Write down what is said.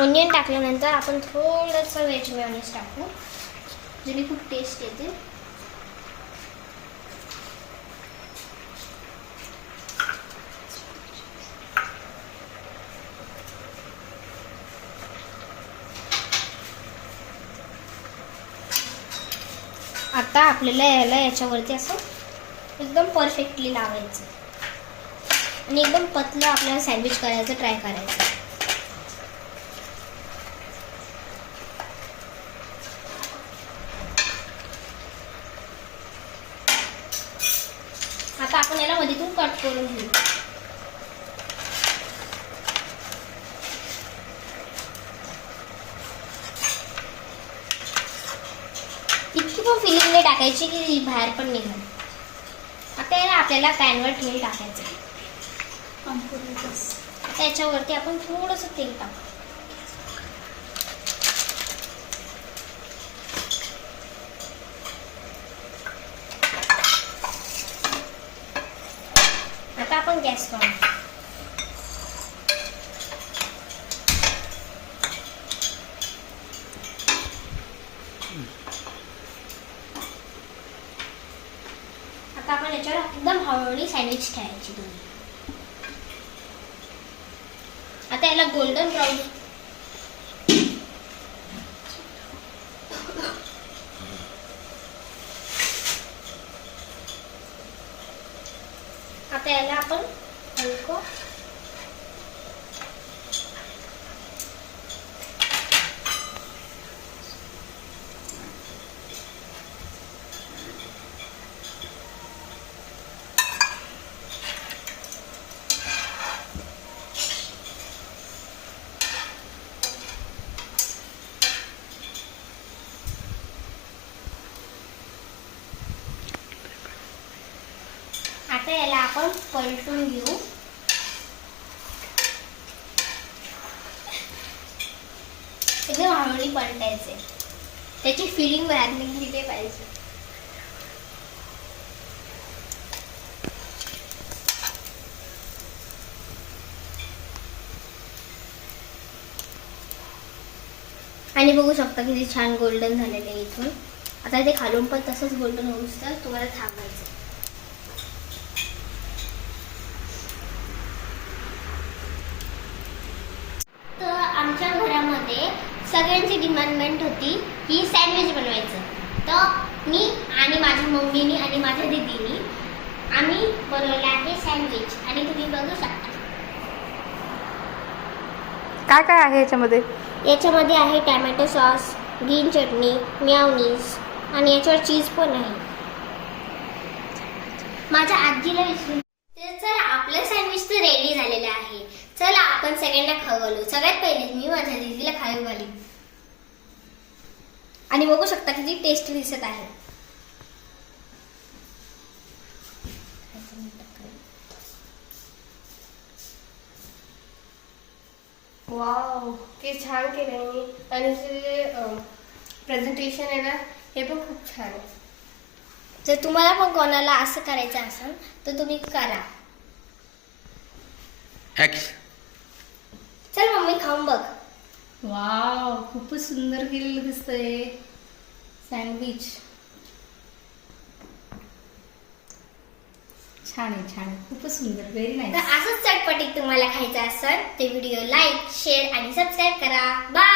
Onion टाकल्यानंतर आपण थोडंसं व्हेज मेयोनीज टाकू, ज्याने खूप टेस्ट येते. आता आपल्याला याच्यावरती असं एकदम परफेक्टली लावायचं आणि एकदम पतलं आपल्याला सँडविच करायचं ट्राय करायचं. आता आपण याला मधीतून कट करून घेऊ. इतकी पण फिलिंग नाही टाकायची की बाहेर पण निघाल. आता याला आपल्याला पॅनवर ठेवून टाकायचं. आता याच्यावरती आपण थोडंसं तेल टाकू. आता आपण गॅस लावू. आता आपण याच्यावर एकदम हळूहळू सँडविच ठेवायची दोन्ही. आता याला गोल्डन ब्राऊन आता याला आपण हलकं आता याला आपण पलटून घेऊ. एकदम हळूहळू पलटायचे, त्याची फिलिंग बाहेर निघली पाहिजे. आणि बघू शकता किती छान गोल्डन झालेले आहे इथून. आता ते खालून पण तसंच गोल्डन होऊस तर तुम्हाला थांबायचं. आमच्या घरामध्ये सगळ्यांची डिमांडमेंट होती की सँडविच बनवायचं. तर मी आणि माझ्या मम्मीनी आणि माझ्या दीदीनी आम्ही बनवलं आहे सँडविच आणि तुम्ही बघू शकता. काय काय आहे याच्यामध्ये? याच्यामध्ये आहे टॅमॅटो सॉस, ग्रीन चटणी, मेयोनीज आणि याच्यावर चीज पण आहे. माझ्या आजीला विचारून चला आपलं सँडविच तर रेडी झालेलं आहे. चला आपण सगळ्यांना खाऊ घालू. सगळ्यात पहिले मी माझ्या दीदीला खाऊ घाली आणि बघू शकता किती टेस्टी दिसत आहे. वाव, ते छान केलं मी. आणि जे प्रेझेंटेशन आहे ना, हे पण खूप छान आहे. जर तुम्हाला पण कोणाला असं करायचं असेल तर तुम्ही करा. चल मम्मी खाऊन बघ. वाव, खूपच सुंदर केलेलं दिसतंय सँडविच. छान आहे, छान आहे, खूपच सुंदर, व्हेरी नाईस. तर असंच चटपटीत तुम्हाला खायचं असेल तर व्हिडिओ लाईक, शेअर आणि सबस्क्राईब करा. बाय.